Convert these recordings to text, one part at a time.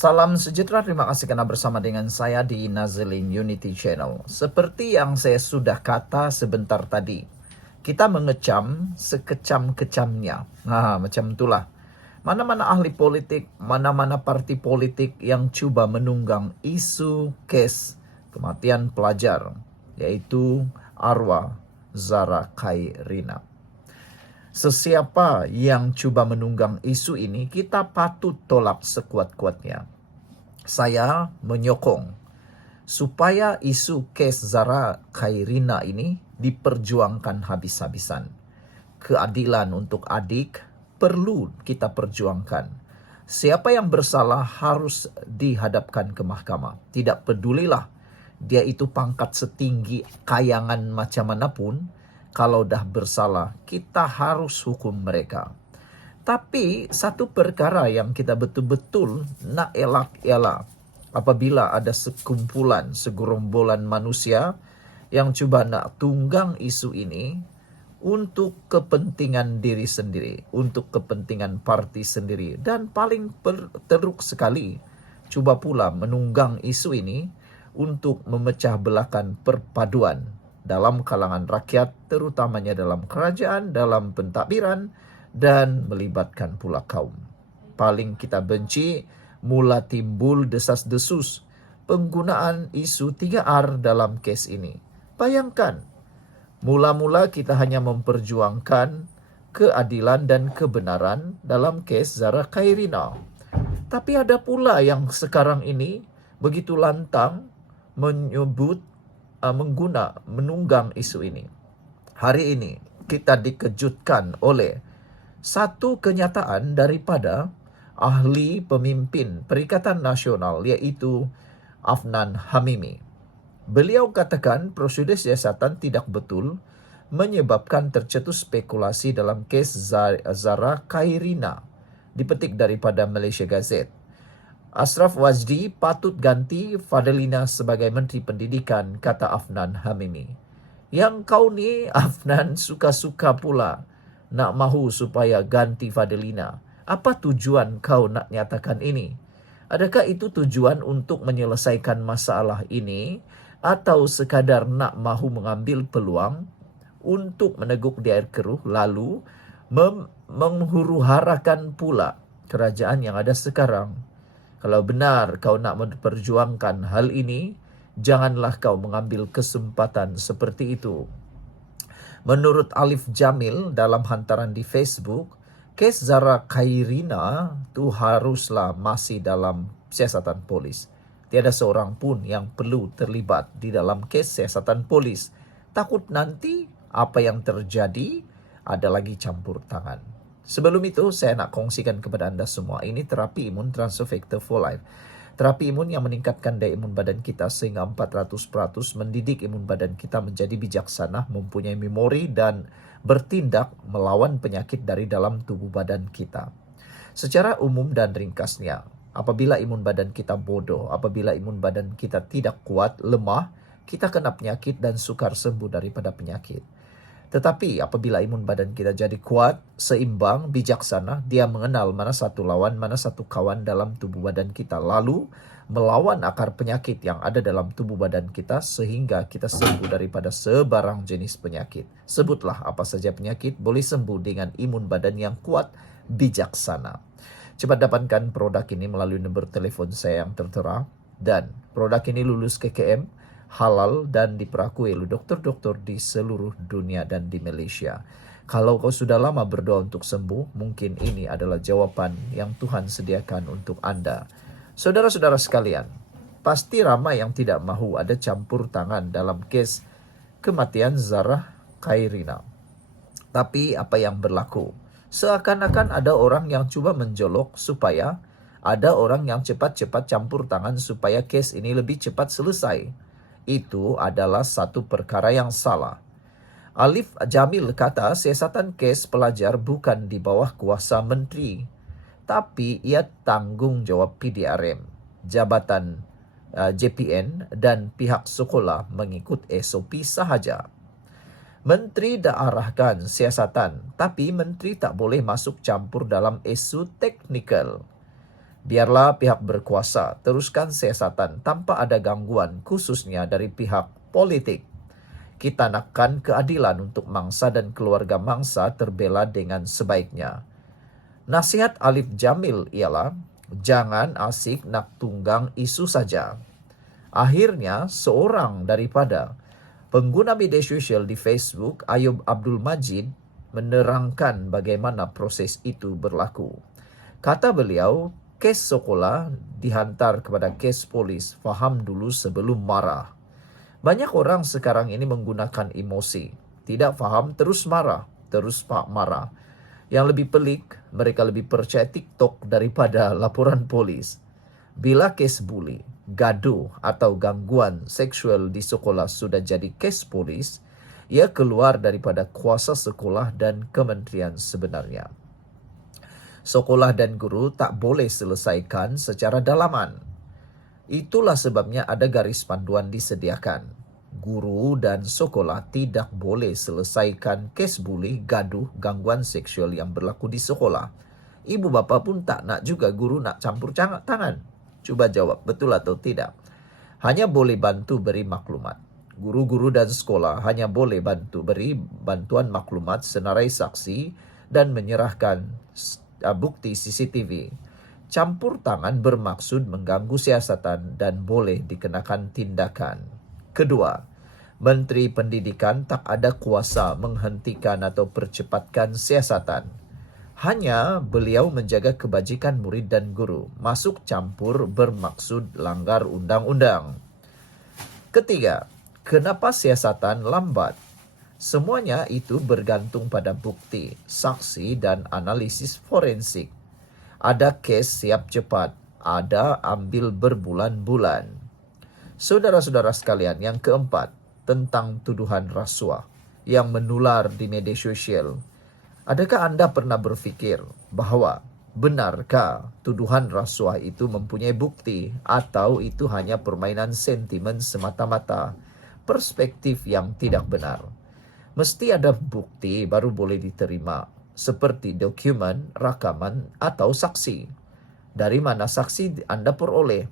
Salam sejahtera, terima kasih karena bersama dengan saya di Nazilin Unity Channel. Seperti yang saya sudah kata sebentar tadi, kita mengecam sekecam-kecamnya. Nah, macam itulah. Mana-mana ahli politik, mana-mana parti politik yang coba menunggang isu kes kematian pelajar, yaitu arwah Zara Khairina. Sesiapa yang coba menunggang isu ini, kita patut tolak sekuat-kuatnya. Saya menyokong supaya isu kes Zara Khairina ini diperjuangkan habis-habisan. Keadilan untuk adik perlu kita perjuangkan. Siapa yang bersalah harus dihadapkan ke mahkamah. Tidak pedulilah dia itu pangkat setinggi kayangan macam manapun, kalau dah bersalah kita harus hukum mereka. Tapi satu perkara yang kita betul-betul nak elak ialah apabila ada sekumpulan, segerombolan manusia yang cuba nak tunggang isu ini untuk kepentingan diri sendiri, untuk kepentingan parti sendiri, dan paling teruk sekali cuba pula menunggang isu ini untuk memecah belahkan perpaduan dalam kalangan rakyat, terutamanya dalam kerajaan, dalam pentadbiran, dan melibatkan pula kaum. Paling kita benci mula timbul desas-desus penggunaan isu 3R dalam kes ini. Bayangkan, mula-mula kita hanya memperjuangkan keadilan dan kebenaran dalam kes Zara Khairina. Tapi ada pula yang sekarang ini begitu lantang menyebut, menunggang isu ini. Hari ini kita dikejutkan oleh satu kenyataan daripada ahli pemimpin Perikatan Nasional, yaitu Afnan Hamimi. Beliau katakan prosedur siasatan tidak betul, menyebabkan tercetus spekulasi dalam kes Zara Khairina. Dipetik daripada Malaysia Gazette. Ashraf Wajdi patut ganti Fadlina sebagai Menteri Pendidikan, kata Afnan Hamimi. Yang kau ni, Afnan, suka-suka pula nak mahu supaya ganti Fadlina. Apa tujuan kau nak nyatakan ini? Adakah itu tujuan untuk menyelesaikan masalah ini, atau sekadar nak mahu mengambil peluang untuk meneguk di air keruh, lalu menghuru-harakan pula kerajaan yang ada sekarang? Kalau benar kau nak memperjuangkan hal ini, janganlah kau mengambil kesempatan seperti itu. Menurut Alif Jamil dalam hantaran di Facebook, kes Zara Khairina itu haruslah masih dalam siasatan polis. Tiada seorang pun yang perlu terlibat di dalam kes siasatan polis. Takut nanti apa yang terjadi ada lagi campur tangan. Sebelum itu, saya nak kongsikan kepada anda semua, ini terapi imun Transfer Factor for Life. Terapi imun yang meningkatkan daya imun badan kita sehingga 400%, mendidik imun badan kita menjadi bijaksana, mempunyai memori dan bertindak melawan penyakit dari dalam tubuh badan kita. Secara umum dan ringkasnya, apabila imun badan kita bodoh, apabila imun badan kita tidak kuat, lemah, kita kena penyakit dan sukar sembuh daripada penyakit. Tetapi apabila imun badan kita jadi kuat, seimbang, bijaksana, dia mengenal mana satu lawan, mana satu kawan dalam tubuh badan kita. Lalu melawan akar penyakit yang ada dalam tubuh badan kita sehingga kita sembuh daripada sebarang jenis penyakit. Sebutlah apa saja penyakit boleh sembuh dengan imun badan yang kuat, bijaksana. Cepat dapatkan produk ini melalui nombor telefon saya yang tertera. Dan produk ini lulus KKM, halal dan diperakui oleh dokter-dokter di seluruh dunia dan di Malaysia. Kalau kau sudah lama berdoa untuk sembuh, mungkin ini adalah jawapan yang Tuhan sediakan untuk anda. Saudara-saudara sekalian, pasti ramai yang tidak mahu ada campur tangan dalam kes kematian Zara Khairina. Tapi apa yang berlaku? Seakan-akan ada orang yang cuba menjolok supaya ada orang yang cepat-cepat campur tangan supaya kes ini lebih cepat selesai. Itu adalah satu perkara yang salah. Alif Jamil kata siasatan kes pelajar bukan di bawah kuasa menteri, tapi ia tanggungjawab PDRM, Jabatan JPN dan pihak sekolah mengikut SOP sahaja. Menteri dah arahkan siasatan, tapi menteri tak boleh masuk campur dalam isu teknikal. Biarlah pihak berkuasa teruskan siasatan tanpa ada gangguan, khususnya dari pihak politik. Kita nakkan keadilan untuk mangsa dan keluarga mangsa terbela dengan sebaiknya. Nasihat Alif Jamil ialah, jangan asik nak tunggang isu saja. Akhirnya, seorang daripada pengguna media sosial di Facebook, Ayub Abdul Majid, menerangkan bagaimana proses itu berlaku. Kata beliau, kes sekolah dihantar kepada kes polis, faham dulu sebelum marah. Banyak orang sekarang ini menggunakan emosi. Tidak faham, terus marah. Marah. Yang lebih pelik, mereka lebih percaya TikTok daripada laporan polis. Bila kes bully, gaduh atau gangguan seksual di sekolah sudah jadi kes polis, ia keluar daripada kuasa sekolah dan kementerian sebenarnya. Sekolah dan guru tak boleh selesaikan secara dalaman. Itulah sebabnya ada garis panduan disediakan. Guru dan sekolah tidak boleh selesaikan kes bully, gaduh, gangguan seksual yang berlaku di sekolah. Ibu bapa pun tak nak juga guru nak campur tangan. Cuba jawab, betul atau tidak? Hanya boleh bantu beri maklumat. Guru-guru dan sekolah hanya boleh bantu beri bantuan maklumat, senarai saksi dan menyerahkan bukti CCTV. Campur tangan bermaksud mengganggu siasatan dan boleh dikenakan tindakan. Kedua, Menteri Pendidikan tak ada kuasa menghentikan atau percepatkan siasatan. Hanya beliau menjaga kebajikan murid dan guru. Masuk campur bermaksud langgar undang-undang. Ketiga, kenapa siasatan lambat? Semuanya itu bergantung pada bukti, saksi dan analisis forensik. Ada kes siap cepat, ada ambil berbulan-bulan. Saudara-saudara sekalian, yang keempat, tentang tuduhan rasuah yang menular di media sosial. Adakah Anda pernah berfikir bahwa benarkah tuduhan rasuah itu mempunyai bukti atau itu hanya permainan sentimen semata-mata, perspektif yang tidak benar? Mesti ada bukti baru boleh diterima, seperti dokumen, rakaman, atau saksi. Dari mana saksi Anda peroleh?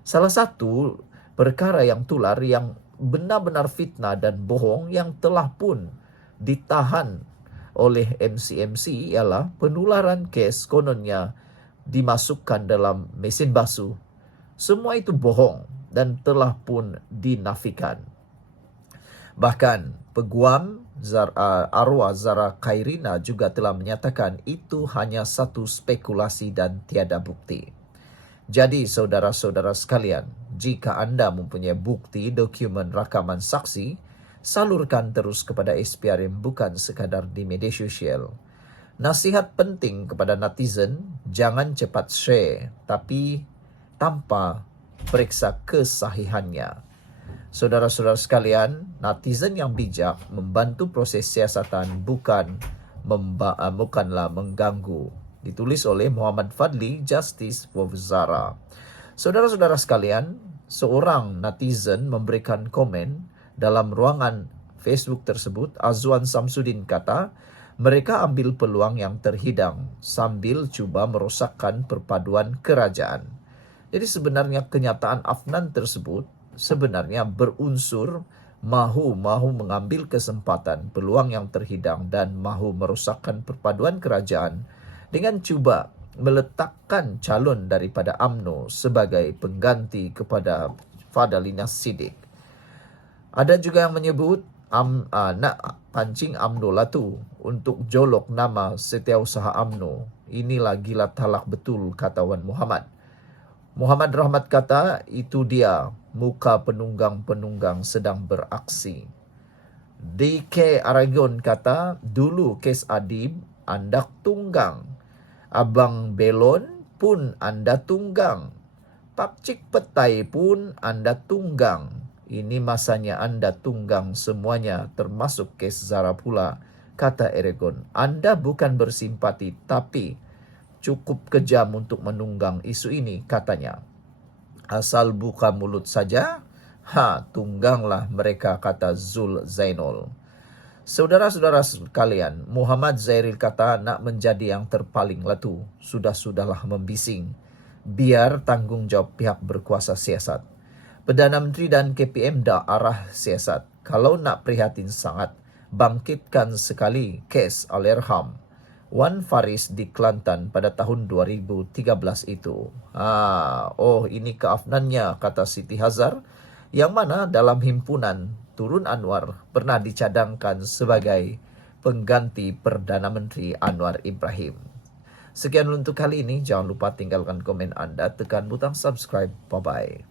Salah satu perkara yang tular yang benar-benar fitnah dan bohong yang telah pun ditahan oleh MC-MC ialah penularan kes kononnya dimasukkan dalam mesin basuh. Semua itu bohong dan telah pun dinafikan. Bahkan peguam arwah Zara Khairina juga telah menyatakan itu hanya satu spekulasi dan tiada bukti. Jadi saudara-saudara sekalian, jika Anda mempunyai bukti, dokumen, rakaman, saksi, salurkan terus kepada SPRM, bukan sekadar di media sosial. Nasihat penting kepada netizen, jangan cepat share, tapi tanpa periksa kesahihannya. Saudara-saudara sekalian, netizen yang bijak membantu proses siasatan, bukanlah mengganggu. Ditulis oleh Muhammad Fadli, Justice for Zara. Saudara-saudara sekalian, seorang netizen memberikan komen dalam ruangan Facebook tersebut. Azwan Samsudin kata, mereka ambil peluang yang terhidang sambil cuba merosakkan perpaduan kerajaan. Jadi sebenarnya kenyataan Afnan tersebut sebenarnya berunsur mahu mengambil kesempatan peluang yang terhidang dan mahu merosakkan perpaduan kerajaan dengan cuba meletakkan calon daripada UMNO sebagai pengganti kepada Fadlina Siddiq. Ada juga yang menyebut nak pancing UMNO lah tu untuk jolok nama setiausaha UMNO. Inilah gila talak betul, kata Wan Muhammad. Muhammad Rahmat kata, itu dia muka penunggang-penunggang sedang beraksi. DK Aragon kata, dulu kes Adib Anda tunggang. Abang Belon pun Anda tunggang. Pakcik Petai pun Anda tunggang. Ini masanya Anda tunggang semuanya, termasuk kes Zara pula, kata Aragon. Anda bukan bersimpati, tapi cukup kejam untuk menunggang isu ini, katanya. Asal buka mulut saja, tungganglah mereka, kata Zul Zainul. Saudara-saudara sekalian, Muhammad Zairil kata nak menjadi yang terpaling lah tu. Sudahlah membising. biar tanggung jawab pihak berkuasa siasat. Perdana Menteri dan KPM dah arah siasat. Kalau nak prihatin sangat, bangkitkan sekali kes Alerham Wan Faris di Kelantan pada tahun 2013 itu. Ini keafnannya, kata Siti Hazar, yang mana dalam himpunan Turun Anwar pernah dicadangkan sebagai pengganti Perdana Menteri Anwar Ibrahim. Sekian untuk kali ini. Jangan lupa tinggalkan komen anda, tekan butang subscribe. Bye-bye.